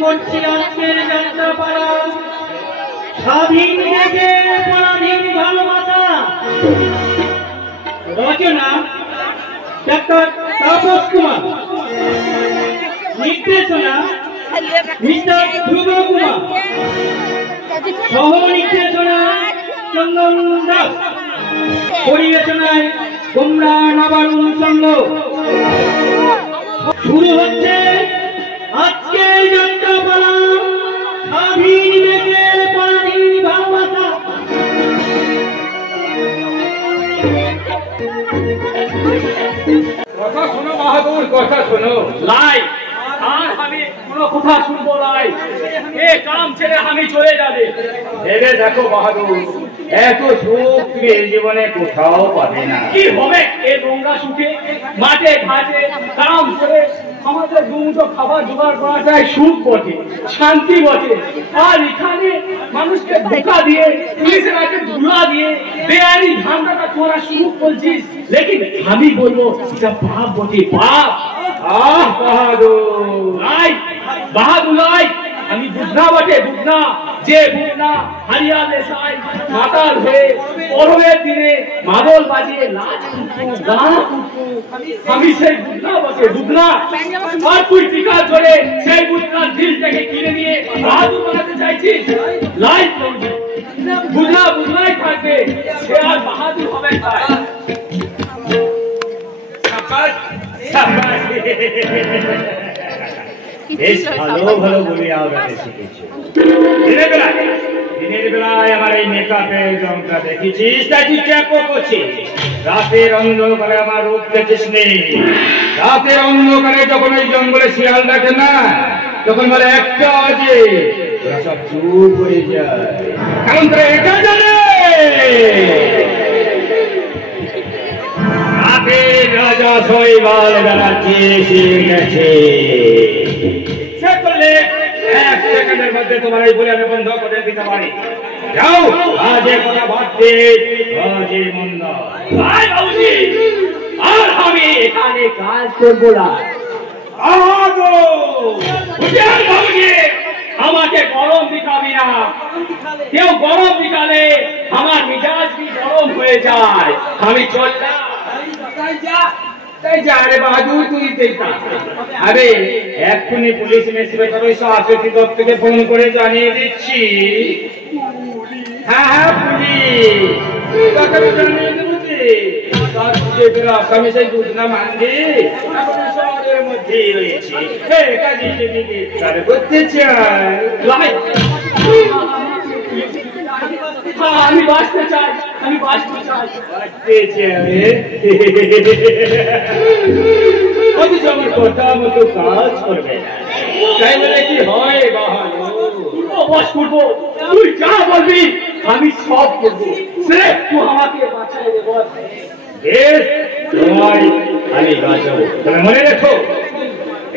করছি আজকের যাত্রাপালা। স্বাধীন দেশে পরাধীন ভালোবাসা। রচনা ডাক্তার তাপস কুমার, নির্দেশনা মিস্টার ধ্রুব কুমার, সহ নির্দেশনা চন্দন দাস, পরিবেশনায় তোমরা নাবারুণ চন্দ্র। শুরু হচ্ছে আজকের যাত্রাপালা। স্বাধীন দেশের পরাধীন ভালোবাসা। কথা শোনো বাহাদুর, কথা শোনো। লাই আর আমি কোনো কথা শুনবো লাই। এ কাম ছেড়ে আমি চলে যাবে। ভেবে দেখো বাহাদুর, এত সুখ তুমি এই জীবনে কোথাও পাবে না। কি হবে এই নোংরা সুখে? মাঠে ঘাটে কাম ছেড়ে আমাদের দুমুঠো খাবার জোগাড় করাটাই সুখ বটে, শান্তি বটে। আর এখানে মানুষকে ধোঁকা দিয়ে, পুলিশের কাছে ধুলা দিয়ে বেআইনি ধান্দাটা তোরা সুখ বলছিস। লেকিন আমি বলবো এটা পাপ বটে, পাপ। আহ বাহাদুর লাই, বাহাদুর লাই, আমি বুঝনা বটে, বুঝনা যে বুঝনা হারিয়া দেশাই মাতাল হয়ে পরমের দিনে মাদল বাজিয়ে নাচ গান আমি সেই বুঝনা বটে, বুঝনা। আর তুই টিকা জোরে সেই বুঝনার দিল থেকে কিনে নিয়ে বাহাদুর বানাতে চাইছিস। লাই বুঝনা বুঝনাই থাকবে, সে আর বাহাদুর হবে না। বেশ ভালো ভালো বলিয়া বেড়াতে শিখেছি। দিনের বেলায় আমার এই মেকআপের রংটা দেখেছিস, তাই তুই চ্যাপো করছিস। রাতের অন্ধকারে আমার রূপ দেখছিস নেই। রাতের অন্ধকারে যখন এই জঙ্গলে শিয়াল ডাকে না, তখন বলে একটা বাজে, ওরা সব চুপ হয়ে যায়। কারণ তোরা এটা জানে রাজা শৈবাল বেড়াচ্ছে এসে গেছে। সে করলে এক সেকেন্ডের মধ্যে তোমার এই বলে আমি বন্ধ করে দিতে পারি। যাও, আজে কথা ভাবতে আজে মন্দ। বাবুজি, আর আমি এখানে কাজ করবো না। বাবুজি, আমাকে গরম দিখাবি না। কেউ গরম দিখালে আমার মিজাজ কি গরম হয়ে যায়। আমি চললাম। আরে এক্ষুনি পুলিশ ইন্সপেক্টর আশিটি দপ্তরকে ফোন করে জানিয়ে দিচ্ছি। হ্যাঁ হ্যাঁ পুলিশ জানিয়ে দেবো যে আসামি সেই বুঝনা মানবে শহরের মধ্যেই রয়েছে। করতে চাই আমি বাঁচতে চাই, আমি বাঁচতে চাই, বাঁচতে চাই। আমার কথা মতো কাজ করবে না, তাই বলে কি হয় বাস করবো? তুই যা বলবি আমি সব করবো। তুই আমাকে বাঁচাই দেব, তোমায় আমি বাঁচাবো। তবে মনে রেখো,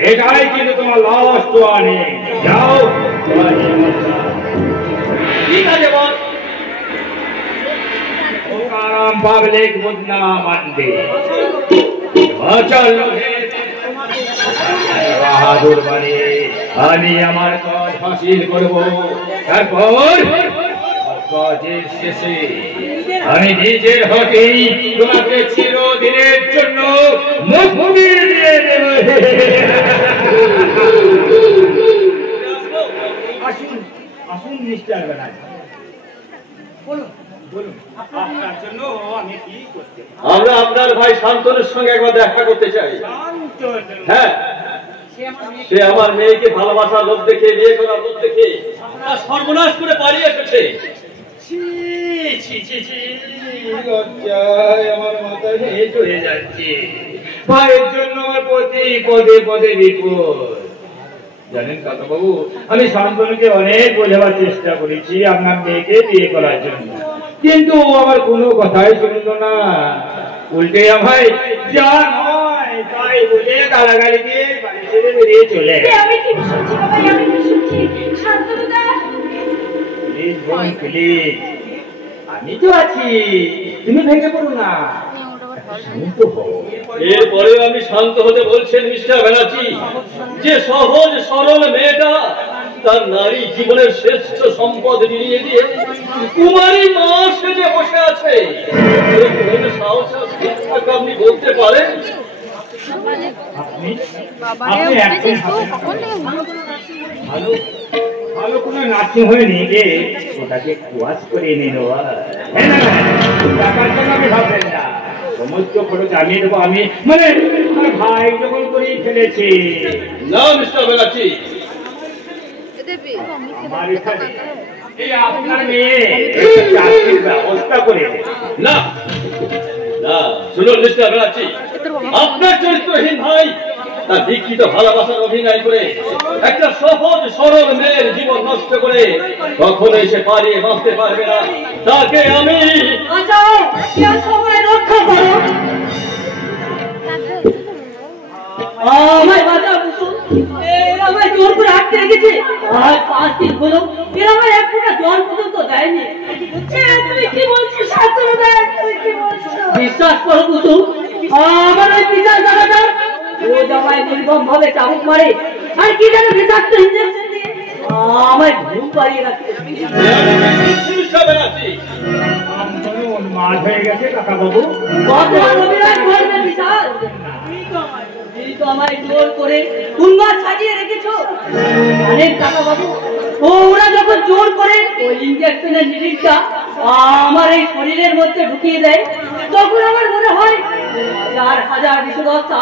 এটাই কিন্তু তোমার লাস্ট ওয়ার্নিং। যাও, ঠিক আছে বল। ওকারাম পাবলিক বুঝনা মানবে। বাহাদুর বাড়ি আমি আমার কাজ হাসিল করব। তারপর কাজের শেষে আমি নিজের হাতেই তোমাকে চিরদিনের জন্য মুক্তি দিয়ে দেব। আসুন আসুন মিস্টার ব্যানার্জি, বলুন বলুন আপনার জন্য আমি কি করতে পারি? আমরা আপনার ভাই শান্তনুর সঙ্গে একবার দেখা করতে চাই। হ্যাঁ, সে আমার মেয়েকে ভালোবাসার লোভ দেখে, বিয়ে করার লোভ দেখে সর্বনাশ করে পালিয়ে এসেছে। আমার মাথায় হেঁট হয়ে যাচ্ছে। ভাইয়ের জন্য আমার প্রতি পদে পদে বিপদ। জানেন কাকাবাবু, আমি শান্তনুকে অনেক বোঝাবার চেষ্টা করেছি আপনার মেয়েকে বিয়ে করার জন্য, কিন্তু ও আমার কোনো কথাই শুনল না। উল্টে আমায় যা নয় তাই বলে গালাগালি দিয়ে বাড়ি ছেড়ে বেরিয়ে চলে গেছে। প্লিজ বোন প্লিজ, আমি তো আছি, তুমি ভেঙে পড়ো না। এরপরেও আমি শান্ত হতে বলছেন মিস্টার ব্যানার্জি? যে সহজ সরল মেয়েটা তার নারী জীবনের শ্রেষ্ঠ সম্পদ নিয়ে দিয়ে কুমারী মা সেজে বসে আছে। আপনি বলতে পারেন ভালো কোনো নার্সিং হয়ে নিয়ে গিয়ে ওটাকে কুয়াশ করে এনে নেওয়া টাকার জন্য আমি ভাববেন না, সমস্ত খরচ আমি দেবো। আমি মানে আমার ভাই যখন করেই ফেলেছি। না মিস্টার ব্যানার্জি, আমার এখানে এই আপনার মেয়ে চাকরির ব্যবস্থা করে না না, শুনুন মিস্টার ব্যানার্জি, আপনার চরিত্রহীন ভাই তার বিকৃত ভালোবাসার অভিনয় করে একটা সহজ সরল মেয়ের জীবন নষ্ট করে কখনোই সে পালিয়ে বাঁচতে পারবে না। তাকে আমি রক্ষা করো, আমায় বাঁচাও। এরা আমায় জোর করে আটকে রেখেছে, আর 5 দিন হলো এরা আমায় এক ফোঁটা জল পর্যন্ত দেয়নি। তুমি কি বলছো শাস্ত্র দেয়? তুমি কি বলছো? বিশ্বাস করো কুসুম, আমার ওই বিচার দাদাটা ও জামাই নির্গম ভাবে চাবুক মারে আর কি জানে বিষাক্ত ইঞ্জেকশন দিয়ে আমায় ঘুম পাড়িয়ে রাখছে। মার হয়ে গেছে কাকা বাবু। বর্তমান অভিনয় করবে বিশাল, এই তো আমায় জোর করে উন্মাদ সাজিয়ে রেখেছো। অনেক টাকা বাবু, ওরা যখন জোর করে ওই ইঞ্জেকশনের নিরিখটা আমার এই শরীরের মধ্যে ঢুকিয়ে দেয়, তখন আমার মনে হয় হাজার হাজার বিষদস্তা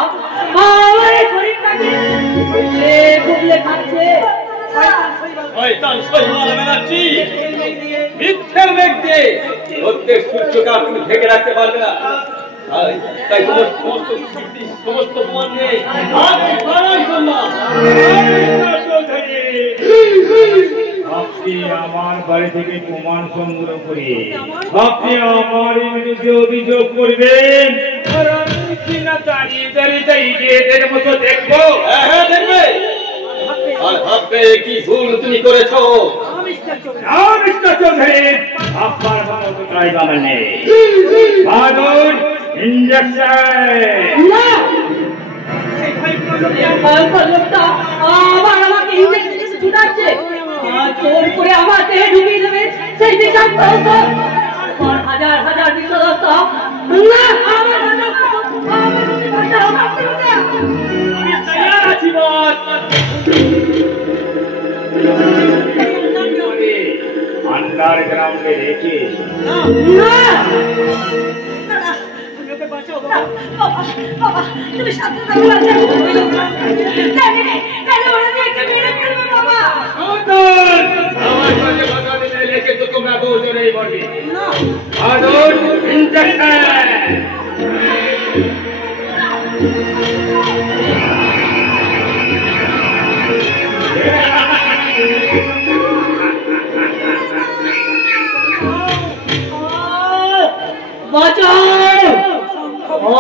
আমার এই শরীরটাকে খুবলে খাচ্ছে। মিথ্যের মেঘ দিয়ে প্রত্যেক সূর্যকে আপনি ঢেকে রাখতে পারবে না। তাই সমস্ত প্রমাণ নিয়ে আপনি আমার বাড়ি থেকে প্রমাণ সংগ্রহ করে আপনি আমার বিরুদ্ধে অভিযোগ করবেন, আর আমি কিনা দাঁড়িয়ে দাঁড়িয়ে এদের মতো দেখবো। হ্যাঁ দেখবে, আর ভাববে কি ভুল তুমি করেছো। মিস্টার চৌধুরী, আপনার মতো ড্রাইভার আমার নেই। বাদল ইঞ্জেকশন আবার আমাকে ইঞ্জেকশন ছুটাচ্ছে, জোর করে আমার দেহে ঢুকিয়ে দেবে সেই বিষাক্ত ঔষধ। হাজার হাজার বিষদস্তা আন্ডারগ্রাউন্ডে রেখে তুমি সাথে বাবা। তোমরা দুজনেই বলবে আদর ইঞ্জেকশন।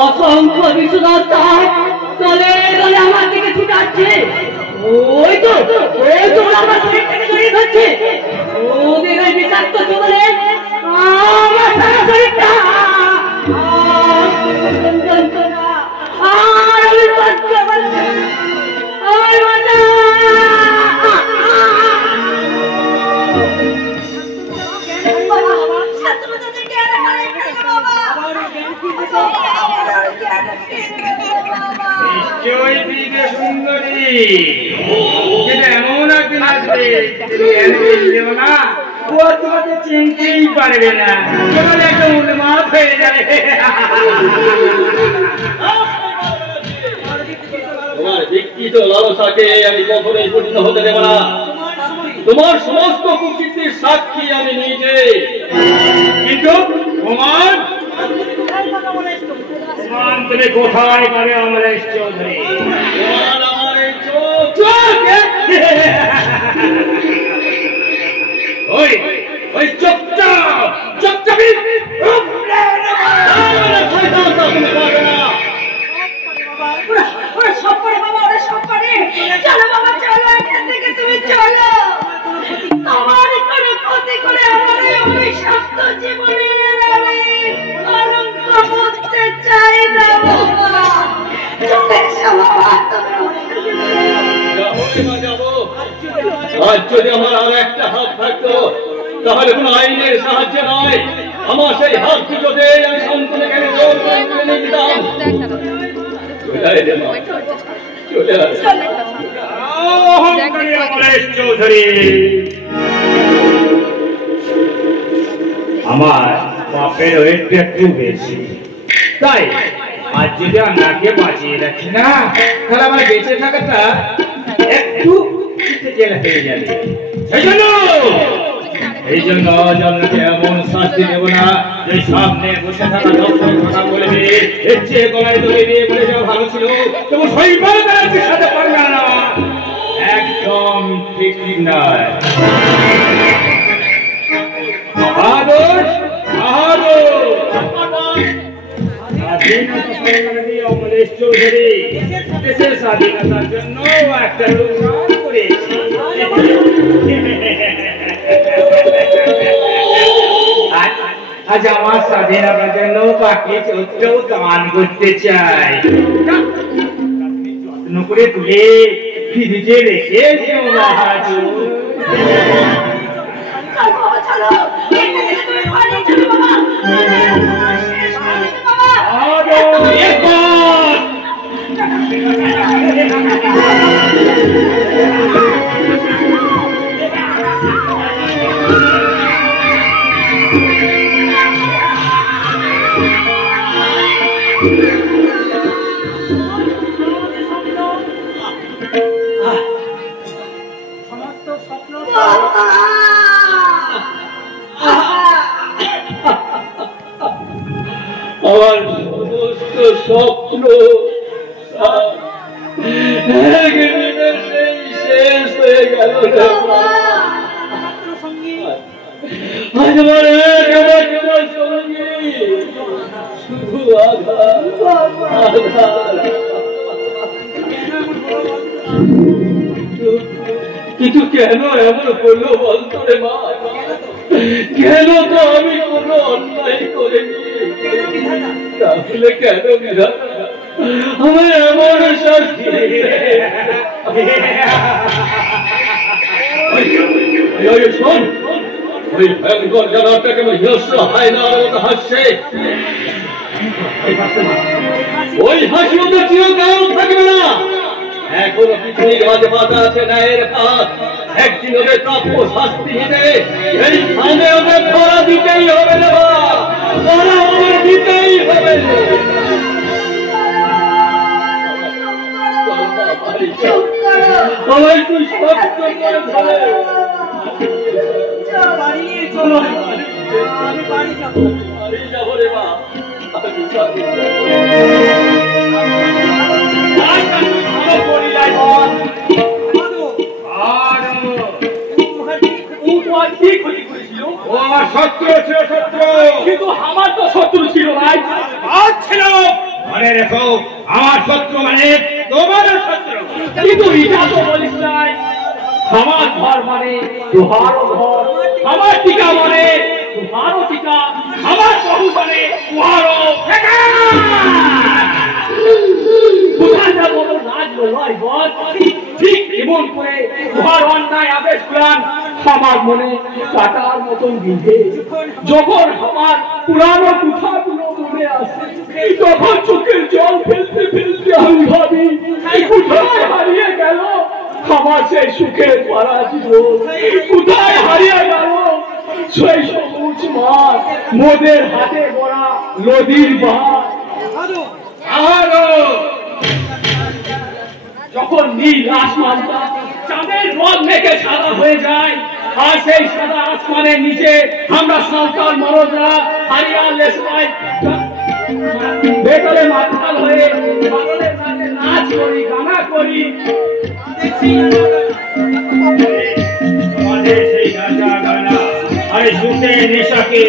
অসংখ্য বিষদস্তা তলে তলে আমার দিকে ছুটাচ্ছে। ওই তো আমার শরীর থেকে জড়িয়ে ধরছে, ওদের ওই বিষাক্ত চলে আমার সারা শরীরটা আর আমি বাঁচতে পারছি না। নিশ্চয়ই দিবে সুন্দরী, কিন্তু এমন একদিন আসবে না ও তোমাকে চিনতেই পারবে না, তোমার একটা উন্মাদ হয়ে যাবে। তোমার বিকৃত লালসাকে আমি কখনোই পূর্ণ হতে দেব না। তোমার সমস্ত কুকীর্তির সাক্ষী আমি নিজে। কিন্তু তোমার তুমি কোথায় পারে আমার চৌধুরী? ওই ওই চুপচাপ চুপচাপি সব করে বাবা, ওরা সব করে। চলো বাবা চলো, এখান থেকে তুমি চলো। আমার কোনো ক্ষতি করে আমার অভিশপ্ত জীবনের আমি কলঙ্ক করতে চাই না বাবা। চলে এসো বাবা, যাবো আজ যদি আমার আর একটা হাত থাকতো তাহলে কোনো আইনের সাহায্যে নয়, আমার সেই হাত দুটোতে আমি শান্তনুকে জোর করে তুলে নিয়ে যেতাম। চলে আয় রে মা, চলে আয়। অহংকারী অমলেশ চৌধুরী, আমার বাপের একটু একটু বেশি, তাই আজ যদি আপনাকে বাঁচিয়ে রাখি না, তাহলে আমার বেঁচে থাকাটা একটু জেল হয়ে যাবে। এই জন্য আপনাকে এমন শাস্তি দেব না যে সামনে বসে থাকা দর্শক কথা বলবে এর চেয়ে গলায় দড়ি দিয়ে বলে যাওয়া ভালো ছিল, তবু শৈবাল তার সাথে পারবে না, একদম ঠিক নয়। বাহাদুর বাহাদুর অমলেশ চৌধুরী দেশের স্বাধীনতার জন্য একটা সংগ্রাম করেছি। আজ আমার স্বাধীনতার জন্য বাকি চোখটাও দান করতে চাই। যত্ন করে তুলে ফিরিজে রেখেছি বাহাদুর। আমার সমস্ত স্বপ্ন একদিনে সেই শেষ হয়ে গেল। আজ আমার একেবারে সঙ্গী শুধু কিন্তু কেন এমন করলো বলতো রে মা? কেন তো আমি কোনো অন্যায় করিনি, তাহলে কেন বিধাতা আমার এমন শাস্তি? শোন, ওই ভয়ঙ্কর জানাটাকে হিংস্র হায়নার মতো হাসছে, ওই হাসি ওদের চিরকাল থাকবে না। এখনো পৃথিবীর মাঝে পাতা আছে ন্যায়ের পথ, একদিন ওদের প্রাপ্য শাস্তি দিতে এই স্থানে ওদের ধরা দিতেই হবে না, ধরা ওদের দিতেই হবে। সবাই তুই সত্য করে ধরে বাড়ি যাবো রে মা, কিন্তু আমার তো শত্রু ছিল ভাই, ছিল মনে রেখো, আমার শত্রু মানে তোমার শত্রু। কিন্তু এটা তো বলিস নাই, আমার ঘর মানে তোমারও ঘর, আমার টিকা মানে তোমারও টিকা, আমার বহু মানে তোমারও। কোথায় যাবো রাজলো নয় বল, ঠিক এমন করে তোমার অন্যায় আবেশ প্রাণ আমার মনে কাটার মতন বিঁধে। যখন আমার পুরানো কথাগুলো মনে আসে, তখন চোখের জল ফেলতে ফেলতে আমি ভাবি কোথায় হারিয়ে গেল আমার সেই সুখের পাড়া জীবন, কোথায় হারিয়ে গেল সেই সবুজ মাঠ, মোদের হাতে গড়া নদীর বাঁধ। যখন নীল আসমানটা চাঁদের রং মেঘে সাদা হয়ে যায়, আর সেই সাদা আসমানের নিচে আমরা সাঁওতাল মরদরা হারিয়ার লেসমায় ভেতরে মাতাল হয়ে বাদলের সাথে নাচ করি, গানা করি, আমাদের সেই নাচা গানা আর সুখে নেশাকে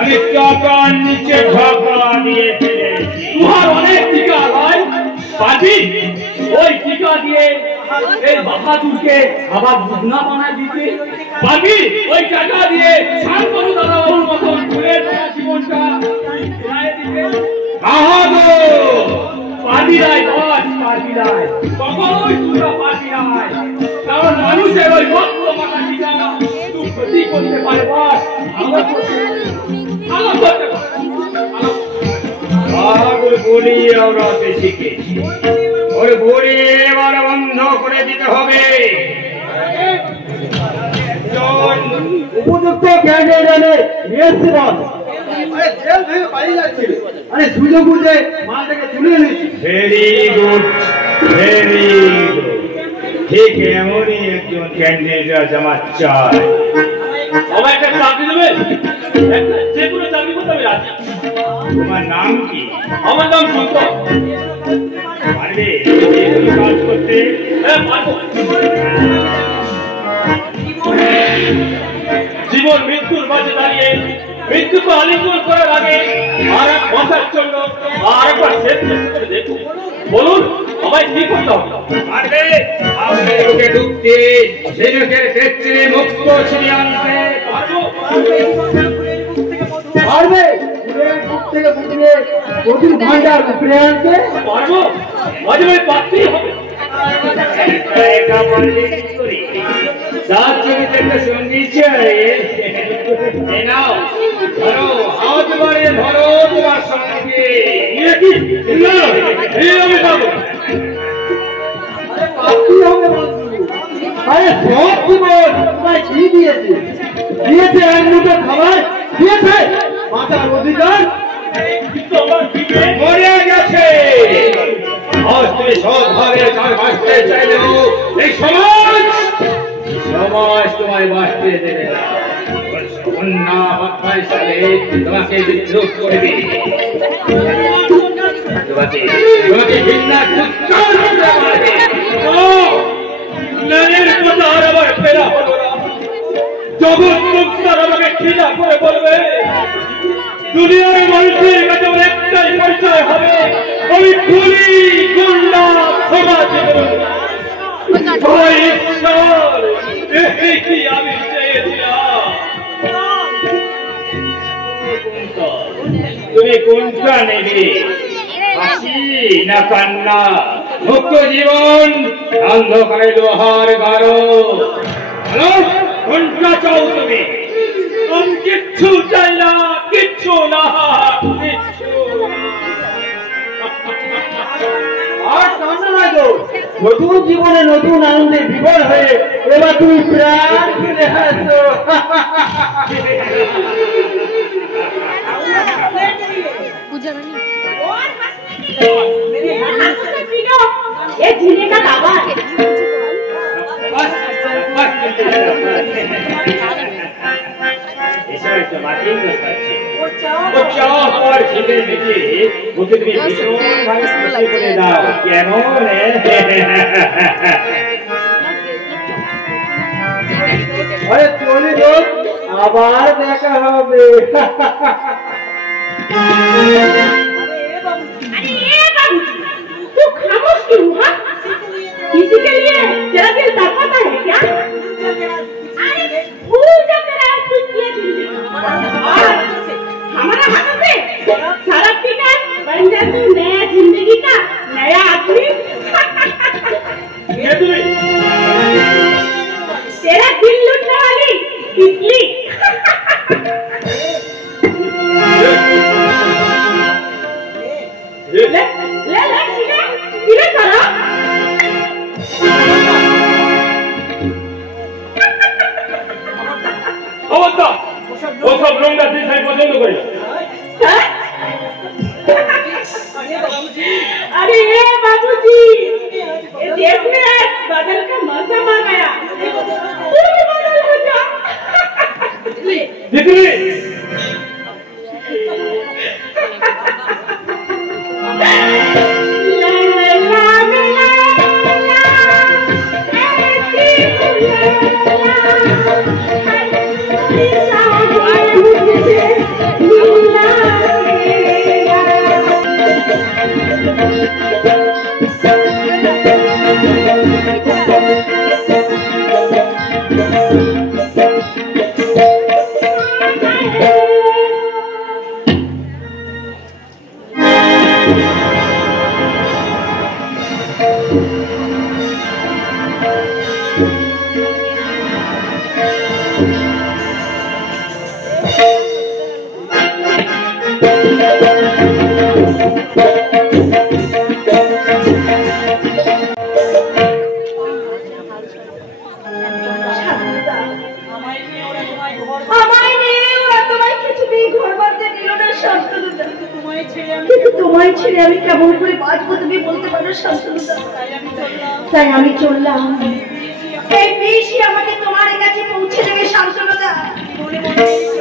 আমি টাকার নিচে ঝগড়া দিয়ে ফেলেছি। তোমার অনেক টিকা ভাই পাবি, ওই টিকা দিয়ে এই বাহাদুরকে আবার বুঝনা বানায় দিতে পাবি, ওই টাকা দিয়ে শান্তনু দাদাবাবুর মতন ঘুরে থাকা জীবনটা ফিরিয়ে দিতে বাহাদুর পাবি নাই, বস পাবি নাই, কখনোই তোমরা পাবি নাই, কারণ মানুষের ওই রক্ত করতে পারে বাস আমার করতে পাগল বলিয়ে আমরা শিখেছি ওর বলি এবার বন্ধ করে দিতে হবে উপযুক্ত ক্যান্ডিডেটে নিয়েছি বস। আরে জেল থেকে পালিয়ে যাচ্ছিল, আরে সুযোগ বুঝে মালটাকে তুলে নিয়েছি। ভেরি গুড ভেরি গুড ঠিক এমনই একজন ক্যান্ডিডেট আমার চাই আমার একটা চাকরি দেবে যে কোনো চাকরি করতে আমি রাজি। তোমার নাম কি? আমার নাম সুন্দর। পারবে কাজ করতে? হ্যাঁ পারবো। জীবন মৃত্যুর মাঝে দাঁড়িয়ে মৃত্যুকে আলিঙ্গন করার আগে আর এক বসার জন্য আর একবার শেষ চেষ্টা করে দেখুন। বলুন আমায় কি করতে হবে? পারবে আমাদের ওকে ঢুকতে সেজকে ক্ষেত্রে মুক্ত ছিনিয়ে আনতে পারবো। পারবে পুরের বুক থেকে বুঝিয়ে প্রচুর ভান্ডার উপরে আনতে পারবো মাঝে মাঝে পারতেই হবে। একা পারলে কি করি যার জমিতে একটা সঙ্গী চাই এই নাও ধরো হাত বাড়িয়ে ধরো তোমার সঙ্গে ইয়ে কি না এই আমি পাবো। পাচ্ছি হবে বন্ধু। আরে সব জীবন তোমায় কি দিয়েছে? দিয়েছে এক মুঠো খাবার, দিয়েছে মাথার অধিকার। কিন্তু আমার দিকে মরে গেছে আজ তুমি সৎভাবে তার বাঁচতে চাইলেও এই সমাজ তোমায় বাঁচতে দেবে না কন্যা বাপ্পাই সালে তোমাকে বিদ্রোহ করবে তোমাকে ঘৃণা কুচ্ছল করতে পারবে ন্যায়ের কথা আর আমার ফেরা হলো না। জগৎ মুক্তার আমাকে ঘৃণা করে বলবে দুনিয়ার মানুষের কাছে আমার একটাই পরিচয় হবে আমি খুনি গুন্ডা সমাজ ঈশ্বর এই কি আমি চেয়েছিলাম। তুমি কোনটা নেবে হাসি না কান্না মুক্ত জীবন অন্ধকারে লোহার গারো কোনটা চাও তুমি আমি কিচ্ছু চাই না কিচ্ছু না কিচ্ছু আর কান্না নয় গো, নতুন জীবনে নতুন আনন্দে বিভোর হয়ে এবার তুমি প্রাণ ফিরে আসো। ये जीने का दावा है আরে চলে যাও, আবার দেখা হবে। अरे ये बाबू तू खामोश क्यों हाँ किसी के लिए तेरा दिल तड़पता है क्या अरे भूल जा तेरा ये जिंदगी हमारा हाथों से सारा पीकर बन जा तू नया जिंदगी का नया आदमी तेरा दिल लूटने वाली तितली ले ले ले किले करो খবরদার ওসব নোংরা জিনিস আমি পছন্দ করি না। अरे ये बाबूजी ये देश में बदल का मौसम आ गया तू भी बदल हो जा দিদি শান্তনুদা, কিন্তু তোমায় ছেড়ে আমি কেমন করে বাঁচবো তুমি বলতে পারো শান্তনুদা? তাই আমি চললাম। এই পিসি আমাকে তোমার কাছে পৌঁছে দেবে শান্তনুদা।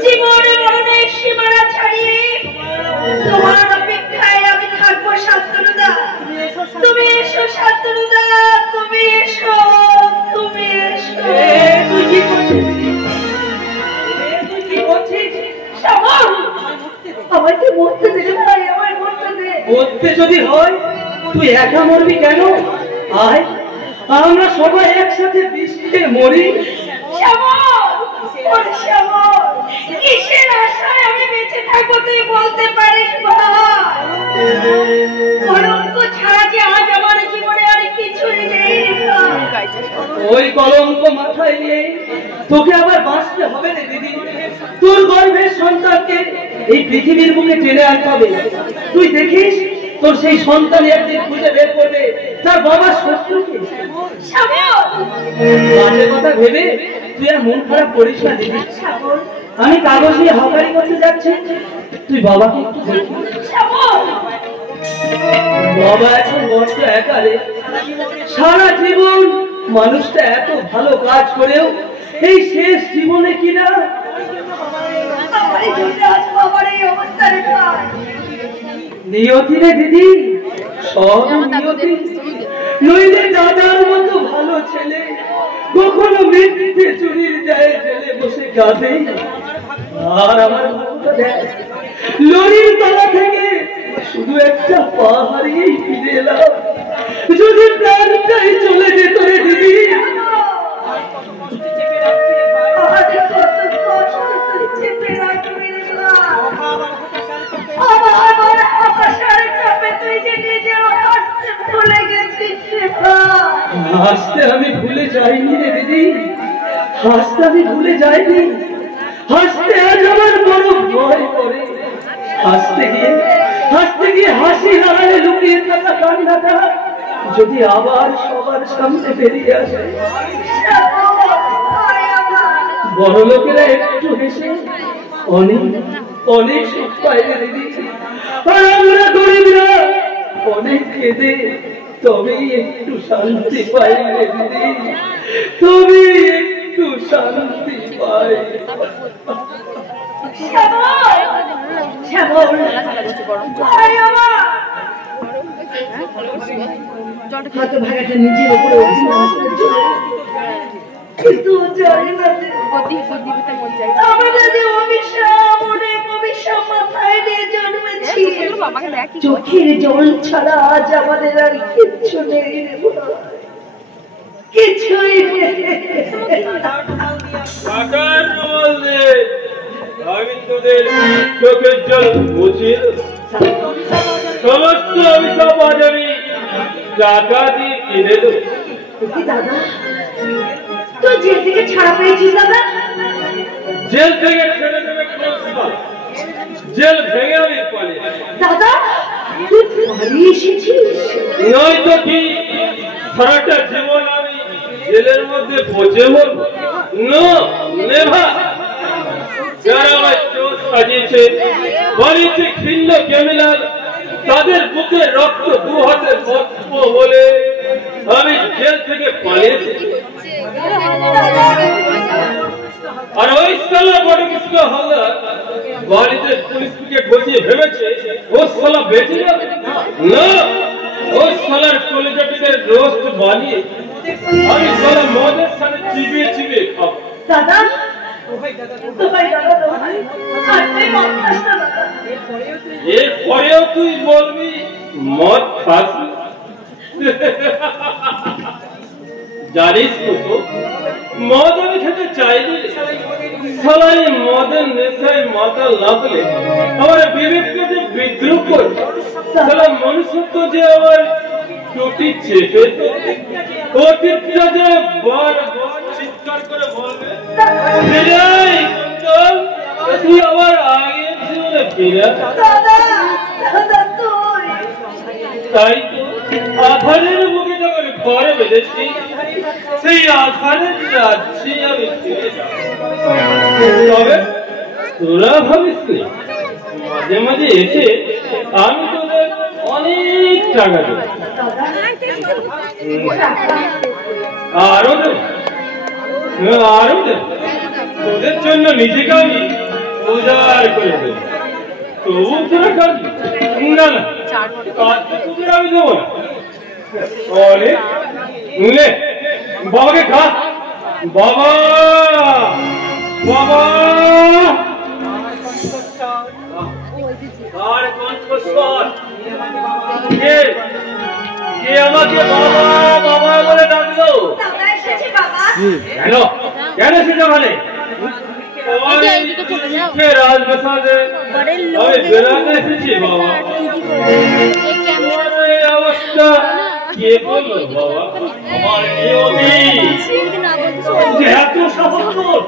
জীবনে মরণের সীমানা ছাড়িয়ে তোমার অপেক্ষায় আমি থাকবো শান্তনুদা। তুমি এসো শান্তনুদা, তুমি এসো, তুমি এসো। তুই কি করছিস? তুই কি করছিস? শ্যামল, আমাকে মরতে দে ভাই, আমায় মরতে দে। মরতে যদি হয় তুই একা মরবি কেন? আয়, আমরা সবাই একসাথে বিষ খেয়ে মরি। শ্যামল, ওরে শ্যামল, কিসের আশায় আমি বেঁচে থাকবো তুই বলতে পারিস ভাই? কলঙ্ক ছাড়া যে আজ আমার জীবনে আর কিছুই নেই। ওই কলঙ্ক মাথায় নিয়ে তোকে আবার বাঁচতে হবে রে দিদি। তোর গর্ভের সন্তানকে এই পৃথিবীর বুকে টেনে আনতে হবে। তুই দেখিস তোর সেই সন্তান একদিন খুঁজে বের করবে তার বাবার শত্রুকে। বাজে কথা ভেবে তুই আর মন খারাপ করিস না দিদি। আমি কাগজ নিয়ে হকারি করতে যাচ্ছি, তুই বাবাকে একটু দেখিস। বাবা এখন বড্ড একা রে। সারা জীবন মানুষটা এত ভালো কাজ করেও এই শেষ জীবনে কিনা নিয়তি রে দিদি, সব নিয়তি। নইলে দাদার মতো ভালো ছেলে কখনো মৃত্যুতে চুরির যায় জেলে বসে কাঁদে। আর আমার ভাগ্যটা দেখ, লরির তলা থেকে শুধু একটা পা হারিয়েই ফিরে এলাম। যদি প্রাণটাই চলে যেত রে দিদি। হাসতে আমি ভুলে যাইনি রে দিদি, হাসতে আমি ভুলে যাইনি। হাসতে আজ আমার বড় ভয় করে। হাসতে গিয়ে হাসি হারালে লুকিয়ে থাকা কান্নাটা যদি আবার সবার সামনে বেরিয়ে আসে। বড় লোকেরা একটু হেসে অনেক অনেক সুখ পায় রে দিদি, আর আমরা গরিবরা অনেক কেঁদে তবেই একটু শান্তি পাই রে দিদি, তবে একটু শান্তি পাই। হয়তো ভাগাটা নিজের উপরে কিন্তু জানি না আমরা যে অভিশাপ মাথায় নিয়ে জন্মেছি, চোখের জল ছাড়া আজ আমাদের আর কিচ্ছু নেই রে ভাই, কিছুই নেই। আমি তোদের চোখের জল মুছিয়ে সমস্ত অভিশাপ আজ আমি টাকা দিয়ে কিনে দেবো। দাদা, তুই জেল থেকে ছাড়া পেয়েছিস দাদা? জেল থেকে ছেড়ে দেবে জেল ভেঙে আমি পালিয়ে। দাদা, তুই পালিয়ে এসেছিস? নয়তো কি সারাটা জীবন আমি জেলের মধ্যে পচে মরবো? নেভা। যারা আমার চোখ সাজিয়েছে বাড়িতে খিল্ল ক্যামিলাল, তাদের বুকে রক্ত দু হাতে মস্ত বলে আমি জেল থেকে পালিয়েছি। আর ওই সালা বড় কিছু হালদার বাড়িতে পুলিশকে বসিয়ে ভেবেছে ও সালা বেঁচে যাবে না। ওই সালার কলেজাটিদের রোস্ট বানিয়ে আমি সালা মদের সাথে চিবিয়ে চিবিয়ে খাবো। দাদা, এরপরেও তুই বলবি মদ খাস? জানিস তো মদ আমি খেতে চাইনি। সবাই মদের নেশায় মাথা লাগলে আমার বিবেককে যে বিদ্রুপ করে, সারা মনুষ্যত্ব যে আমার টুটি চেপে অতীতটা যে বার চিৎকার করে বলবে তুই আমার আগের জীবনে ফিরে। তাই তো আধারের বুকে যখন ঘরে বেঁধেছি, সেই আধারের রাজ্যে আমি ফিরে যাব। তবে তোরা ভাবিস মাঝে মাঝে এসে আমি তোদের অনেক টাকা দেব, আরো দেব, আরো দেব। তোদের জন্য নিজেকে আমি উজাড় করে দেব, তবু তোরা কাঁদবি? না না, কাঁদতে তোদের আমি দেবো না। অনেক নে, বাবাকে খা। বাবা, বাবা, আর কণ্ঠস্বর কে আমাকে বাবা বাবা বলে ডাকলো? কেন কেন সেটা মানে রাজপ্রাসাদে আমি বেড়াতে এসেছি বাবা। অবস্থা কে বললো বাবা? আমার নিয়তি এত সাহস তোর,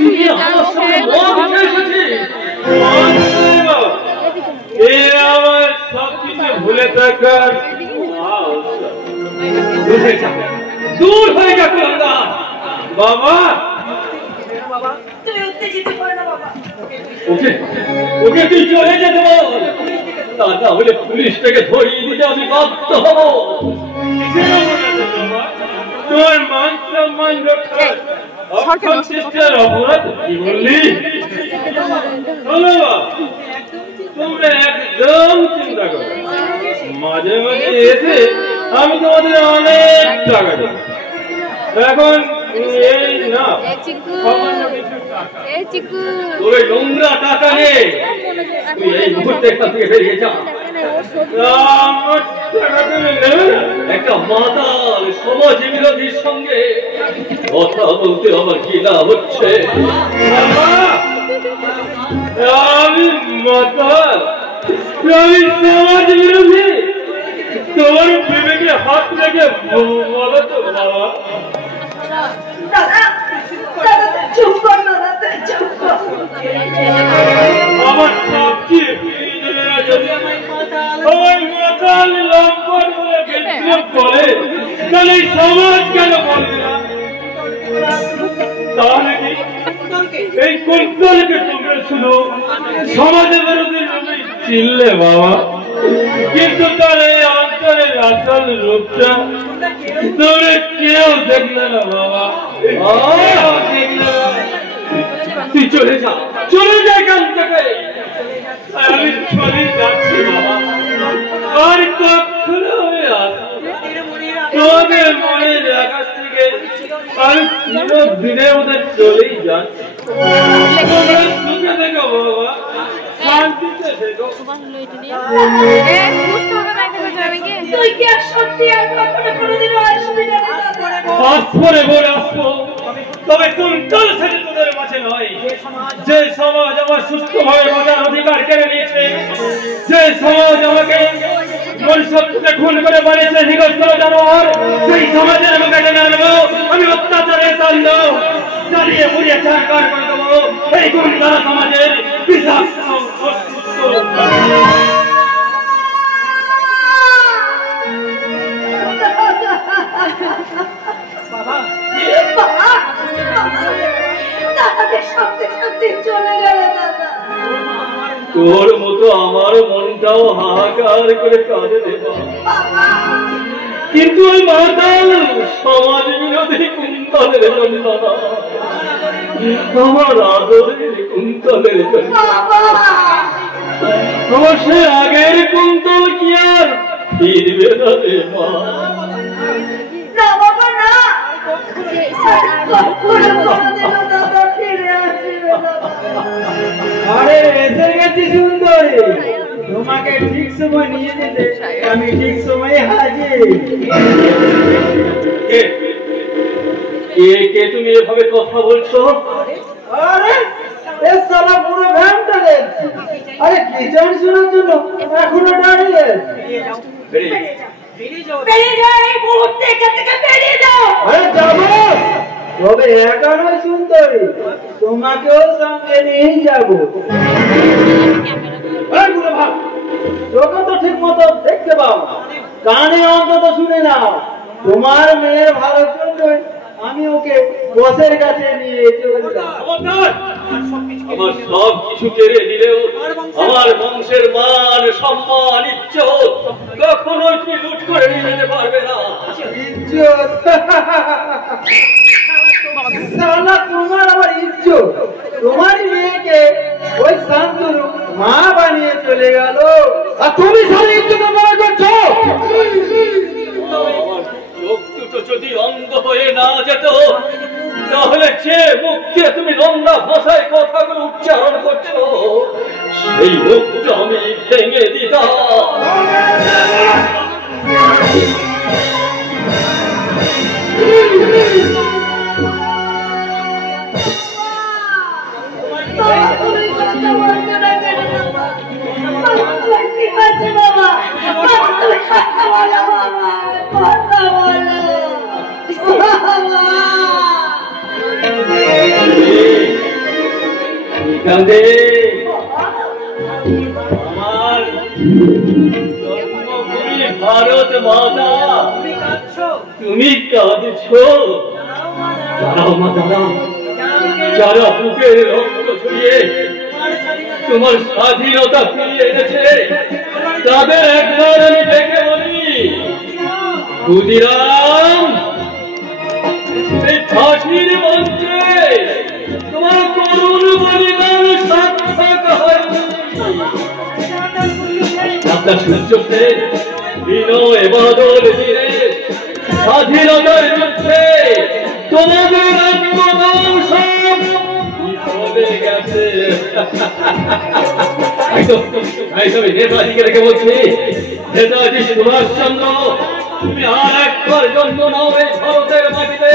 তুই আমার সামনে মদ খেয়ে এসেছিস? এ আমার সবকিছু ভুলে থাকার দূর হয়ে গেছে বাবা। ওকে তুই চলে যেতে বল, তা না হলে পুলিশটাকে ধরিয়ে দিতে আমি বাধ্য হব। তোর মান সম্মান রক্ষার চেষ্টার অপরাধ কি বললি? তোমরা একদম চিন্তা করো, মাঝে মাঝে এসে আমি তোমাদের অনেক টাকা দেব। এখন এই না তোর নোংরা টাকা নেই, তুই এই মুহূর্তে এখান থেকে বেরিয়ে যা। একটা মাতাল সমাজ বিরোধীর সঙ্গে কথা বলতে আমার কি লাভ হচ্ছে? আমি মাতাল, আমি সমাজ বিরোধী? তোর বিবেকে হাত রেখে বলো তো বাবা। আমার সবচেয়ে মাতাল লম্পট বলে বিদ্রোহ করে, তাহলে এই সমাজ কেন বলবে না? তাহলে কি এই কুন্তলকে তোমরা শুনো সমাজের বিরোধী চিনলে বাবা, কিন্তু তার এই অন্তরের আসল রূপটা তোমরা কেউ দেখলে না বাবা। তুই চলে যা, চলে যা এখান থেকে। আমি চলে যাচ্ছি বাবা, আর কখনো আমি তোদের মনের আকাশ থেকে আমি দিনের মধ্যে চলেই যাচ্ছি। সুখে থেকো বাবা, শান্তিতে থেকো। তবে কুন্তল সেটা তোদের মাঝে নয়, যে সমাজ আমার সুস্থভাবে বাঁচার অধিকার কেড়ে নিয়েছে, যে সমাজ আমাকে মনুষ্যত্বকে খুন করে বানিয়েছে নিগস্ত জানোয়ার, সেই সমাজের আমাকে জেনে নেবো আমি অত্যাচারের তাণ্ডব চালিয়ে পুড়িয়ে ছাড়কার করে দেবো এই কুন্তল সমাজের বিষাক্ত। তোর মতো আমার মনটাও হাহাকার করে কাঁদে দেবা, কিন্তু ওই মাতাল সমাজ বিরোধী কুন্তলের জন্য না, আমার আদরের কুন্তলের জন্য। আমার সে আগের কুন্তল কি আর ফিরবে না রে মা? আরে এসে গেছি সুন্দরী, তোমাকে ঠিক সময় নিয়ে যেতে আমি ঠিক সময়ে হাজির। কে তুমি এভাবে কথা বলছো? আরে এ সালা পুরো ভ্যানটা দেখছি। আরে কিচেন শোনার জন্য এখনো দাঁড়িয়ে যাবো, তবে একা নয় সুন্দরী, তোমাকেও সঙ্গে নিয়েই যাবো। চোখে তো ঠিক মতো দেখতে পাও, কানে অন্তত শুনে নাও। তোমার মেয়ের ভালোর জন্য আমি ওকে বসের কাছে নিয়ে চললাম। আমার সব কিছু কেড়ে দিলেও আমার বংশের মান সম্মান ইজ্জত কখনোই তুমি লুট করে নিয়ে যেতে পারবে না। ইজ্জত সালা তোমার আবার ইজ্জত? তোমারই মেয়েকে ওই শান্তনু মা বানিয়ে চলে গেল আর তুমি সারা ইজ্জত মনে করছো? আমার চোখ দুটো যদি অন্ধ হয়ে না যেত তাহলে যে মুখে তুমি নোংরা ভাষায় কথাগুলো উচ্চারণ করছো সেই মুখটা আমি ভেঙে দিতাম। আমার জন্মভূমি ভারত মাতা, তুমি কাঁদছো? দাঁড়াও মা দাঁড়াও, যারা বুকের রক্ত ছড়িয়ে তোমার স্বাধীনতা ফিরিয়ে এনেছে তাদের একবার আমি ডেকে বলি, ক্ষুদিরাম এই ফাঁসির মঞ্চে তোমার করুণ বলিদান সার্থক হয়নি। আপনার সূর্য সেন বিনয় বাদল দিনে স্বাধীনতার যুদ্ধে তোমাদের আত্মদান সব বিফলে গেছে। নেতাজিকে রেখে বলছি, নেতাজি সুভাষচন্দ্র তুমি আর একবার জন্ম নাও এই ভারতের মাটিতে,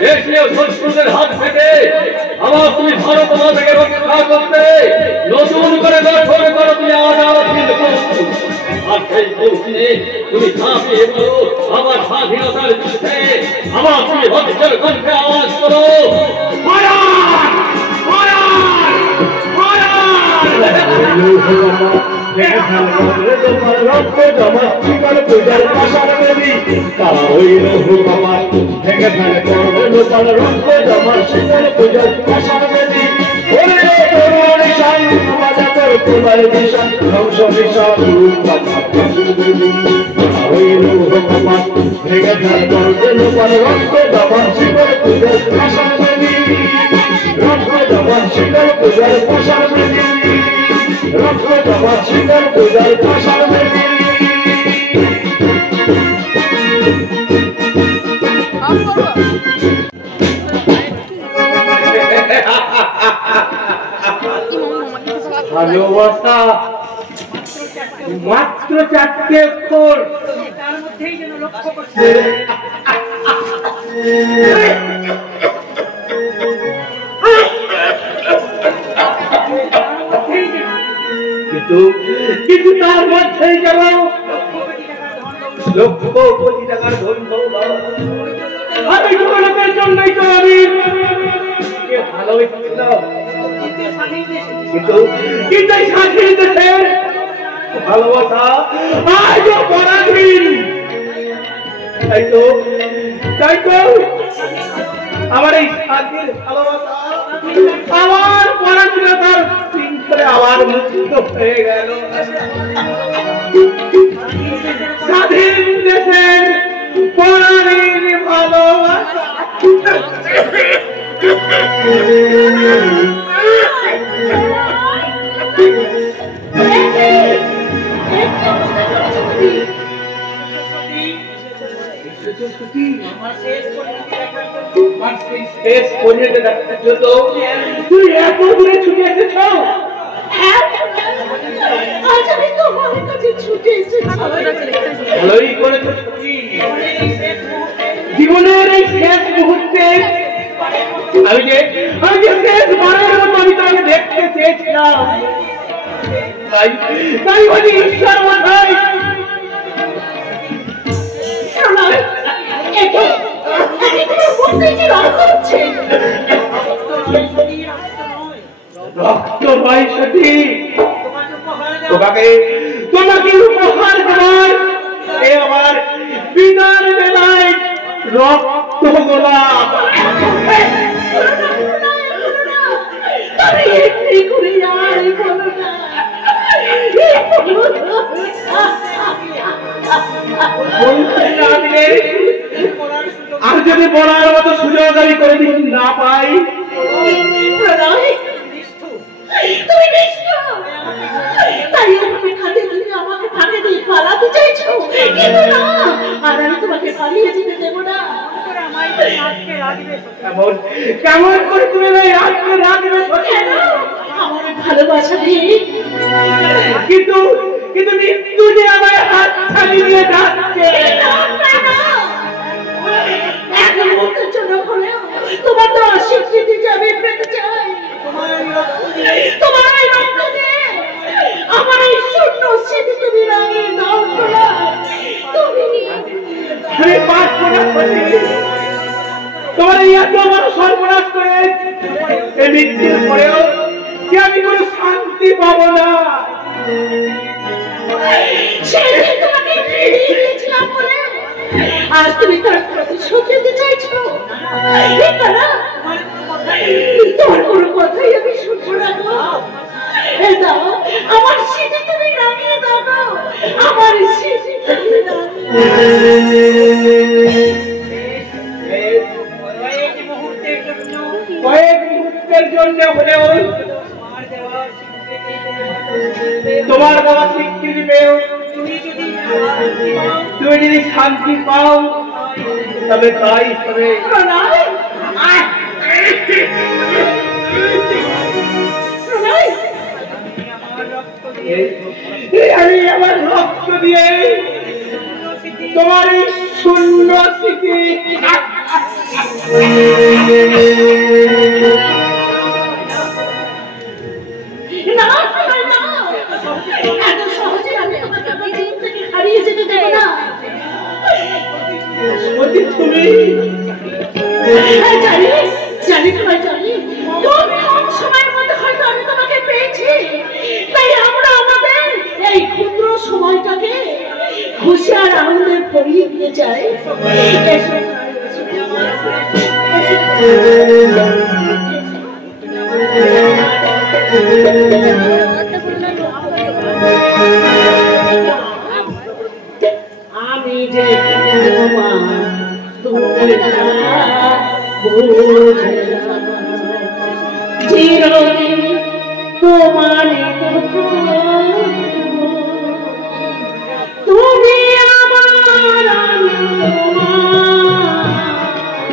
দেশীয় শত্রুদের হাত থেকে আবার তুমি ভারত মাতাকে রক্ষা করতে নতুন করে গঠন করো তুমি আজাদ হিন্দ ফৌজ। আর সেই ফৌজে তুমি ঝাঁপিয়ে পড়ো আমার স্বাধীনতার যুদ্ধে, আবার তুমি বজ্রের কণ্ঠে আওয়াজ করো, ফায়ার ফায়ার ভালোবাসা মাত্র 4টে অক্ষর, তার মধ্যেই যেন লক্ষ্য করছে কিন্তু তার মধ্যেই যেন লক্ষ কোটি টাকার ধন দৌলত। আমি তোমাদের জন্যই তো আমি ভালোবেসেছিলাম, কিন্তু এই স্বাধীন দেশে ভালোবাসা আজও পরাধীন। তাই তো আমার এই স্বাধীন ভালোবাসা আমার পরাধীনতার শৃঙ্খলে আবার মুক্ত হয়ে গেল। স্বাধীন দেশের পরাধীন ভালোবাসা তুই এত দূরে ছুটে এসেছ? ভালোই করেছ। জীবনের এই শেষ মুহূর্তে আমি যে শেষবারের মতো আমি তাকে দেখতে চেয়েছিলাম। তাই বলি ঈশ্বর মাথায় রক্ত ভাই সতী তোমাকে উপহার দেওয়ার এ আমার বিদার বেলায় রক্ত গোলাপ। আমি কোনোদিন না পাই। প্রণয়, তুমি নিষ্ঠুর। তাই এভাবে খাতে তুমি আমাকে ফাঁকে দিয়ে পালাতে চাইছো, কিন্তু না, আর আমি তোমাকে পালিয়ে যেতে দেবো না। কেমন করে তুমি আজকে রাখবে? কেন? আমার ভালোবাসা দিয়ে। কিন্তু কিন্তু মৃত্যু যে আমার হাত ছাড়িয়ে নিয়ে যাচ্ছে। এক মুহূর্তের জন্য হলেও তোমার তো স্বীকৃতি যে আমি পেতে চাই। তোমার এই রক্ত দিয়ে আমার এই শূন্য স্মৃতি তুমি রাঙিয়ে দাও। আমি পারবো না তোমার এই এত বড় সর্বনাশ করে এই মৃত্যুর পরেও যে আমি কোনো শান্তি পাবো না। সেদিন তোমাকে ফিরিয়ে দিয়েছিলাম বলে আজ তুমি তার প্রতিশোধ নিতে চাইছো। তোমার কোনো কথাই আমি শুনবো না গো। দাও আমার স্মৃতি তুমি নামিয়ে দাও গো, আমার স্মৃতি তুমি কয়েক মুহূর্তের জন্য হলেও তোমার দেওয়া স্বীকৃতি পেও তুমি যদি শান্তি পাও তবে তাই হবে। আমি আমার রক্ত দিয়ে তোমার এই শূন্য স্মৃতি এত সহজে আমি তোমাকে আমার জীবন থেকে হারিয়ে যেতে দেবো না। তুমি জানি জানি তোমায় জানি খুব কম সময়ের মধ্যে হয়তো আমি তোমাকে পেয়েছি। তাই আমরা আমাদের এই ক্ষুদ্র সময়টাকে খুশি আর আনন্দে ভরিয়ে দিয়ে যাই। আমি যে চিরদিন তোমার তুমি আমার চিরদিন তোমার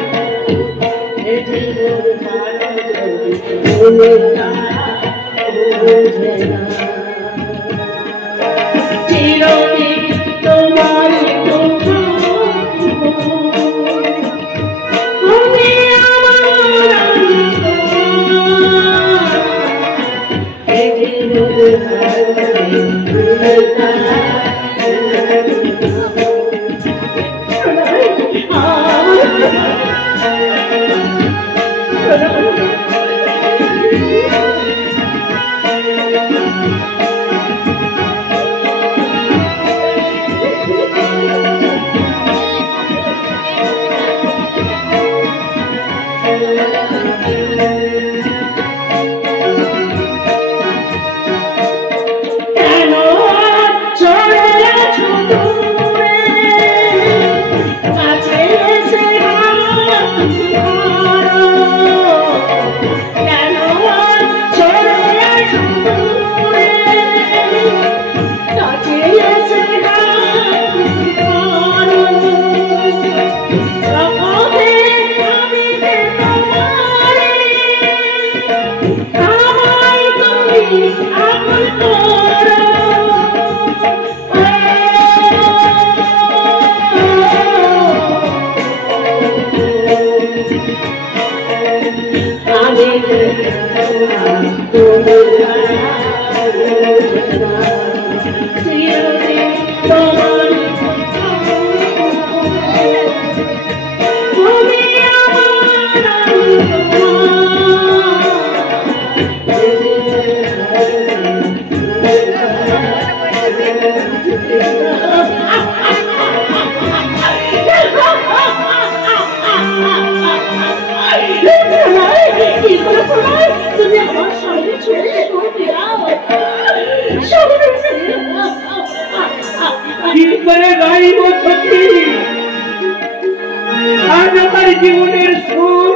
জীবনের সুর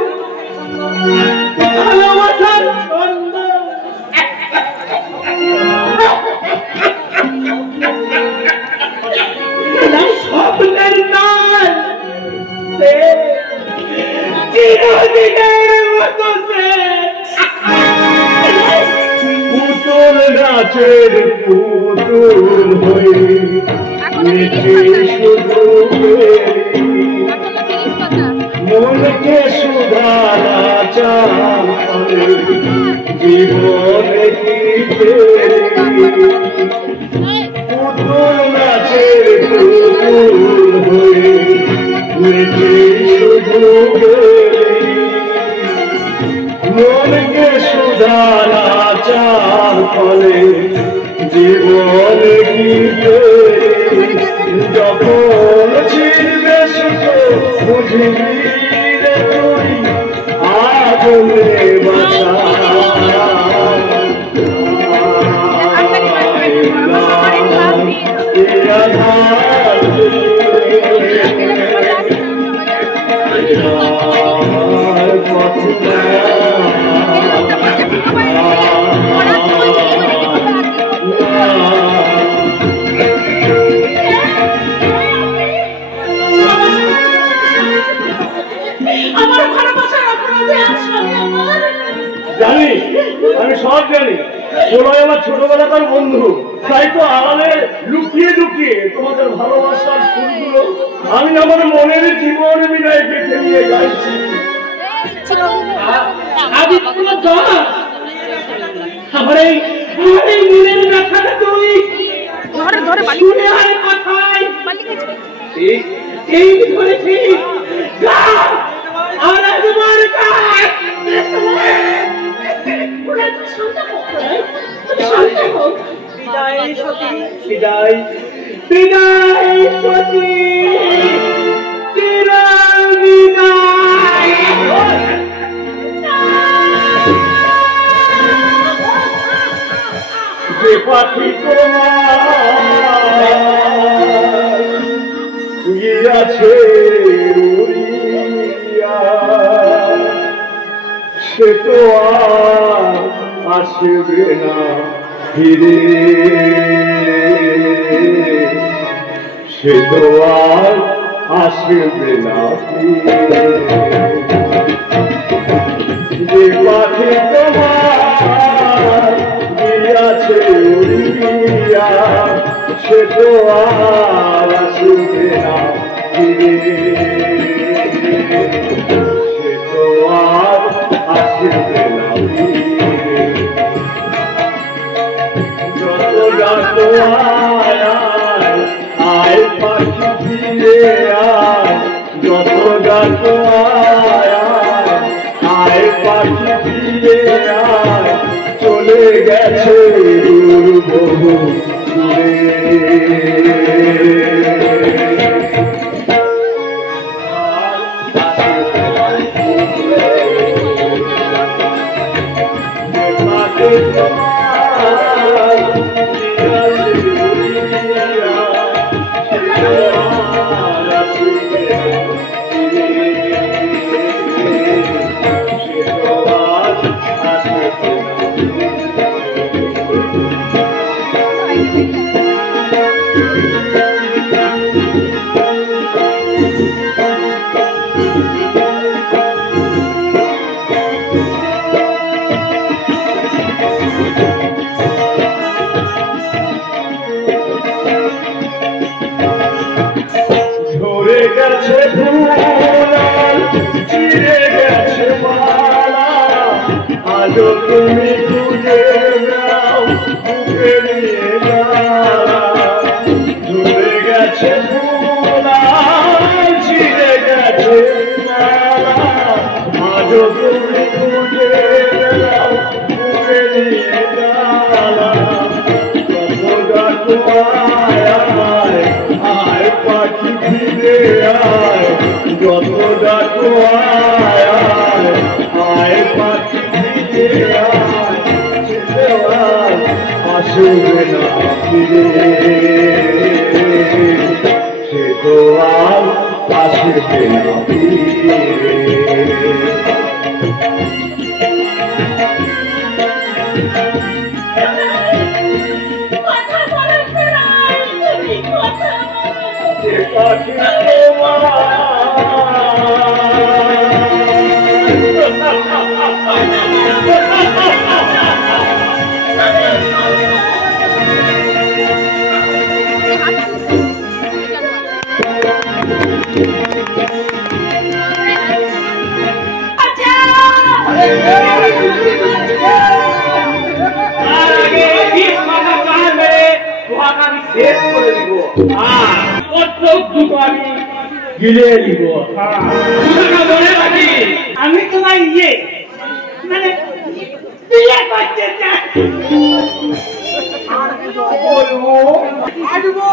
নাচের পুতুল হয়ে নেচে শুধু মনকে সুধারা চালে জীবনে পুতুল নাচের পুতুল হয়ে নেচে শুধু মনকে সুধারা চার ফলে জীবন গীতে যখন ছিড়বে সুতো বুঝবি রে তুই আগুনে বাঁচা জানি, আমি সব জানি। ওরাই আমার ছোটবেলাকার বন্ধু, তাই তো আড়ালে লুকিয়ে লুকিয়ে তোমাদের ভালোবাসার সুরগুলো আমি আমার মনের জীবন বিনায় বেঁধে নিয়ে গাইছি। আমার এই মনের ব্যথাটা তুই শুনে আর কথায় এই ধরেছিস আর একবার বিদায় সতী, বিদায় বিদায় সতী, চির বিদায়। যে পাখি তোমার গিয়াছে উড়িয়া, সে তো আর আসবে না ফিরে, সে তো আর আসবে না ফিরে। যে পাখি তোমার গিয়াছে উড়িয়া, সে তো আর আসবে না ফিরে, সে তো আর আসবে না ফিরে। যত ডাকো আয় আয় পাখি ফিরে আয়, যত ডাকো আয় আয় পাখি ফিরে আয়, চলে গেছে দূর বহু দূরে। ঝরে গেছে ফুল চিরে গেছে মালা, আজও তুমি খুঁজে নাও বুকে নিয়ে যাও। ঝরে গেছে ফুল চিরে গেছে মালা, আজও তুমি খুঁজে নাও বুকে নিয়ে যাও। আয় পাখি ফিরে আয়, যত ডাকো আয় আয় পাখি ফিরে আয়, আসবে না ফিরে, সে তো আর আসবে না ফিরে। পাখি তোমার তার আগে 20 মাথা কান মেরে তোমাকে আমি শেষ করে দিব। দুটো আমি গিলে দিব। মনে রাখি আমি তোমার মানে বিয়ে করতে চাই। বলবো আসবো।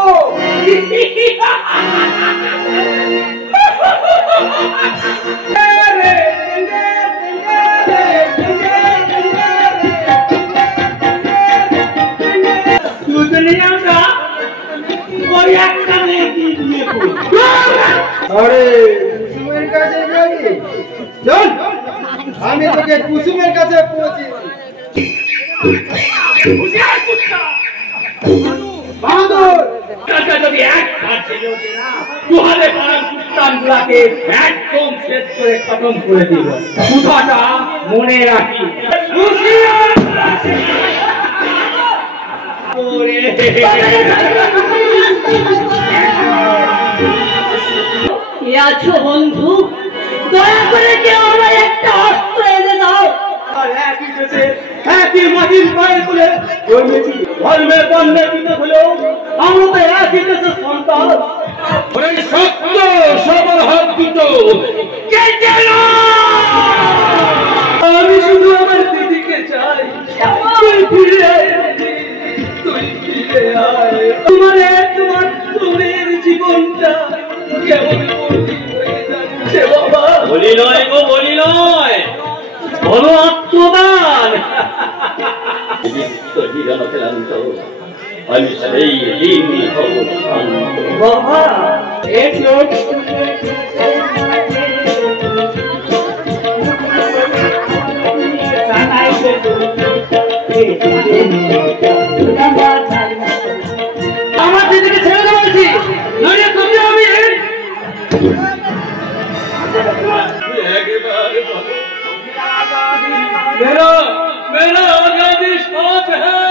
কুসুমের কাছে যাবি? চল, আমি তোকে কুসুমের কাছে পৌঁছে বাহাদুর। যদি একবার ছিল না দুহারে পাড়ার কুত্তানগুলাকে একদম শেষ করে খতম করে দিল। কথাটা মনে রাখি। আছো বন্ধু, দয়া করে কেউ আমার একটা অস্ত্র এনে দাও। একই দেশে একই মাটির পায়ে তুলে জন্মেছি, ধর্মের বন্ধে পিতে হলেও আমরা তো একই দেশের সন্তান। সত্য সবার হাত দুটো আমি শুধু আমার দিদিকে চাই, তুই ফিরে আয়, তুই ফিরে আয়। তোমার জীবনটা কেমন হয়ে যাচ্ছে বাবা। বলি নয় গো, বলি নয়, বলো আত্মদান। আমি সেই দিনই হব বাবা আমার দিদিকে ছেড়ে দেবো বলছি, নইলে তুমি আমি मेरा मेरा आजादी साथ है।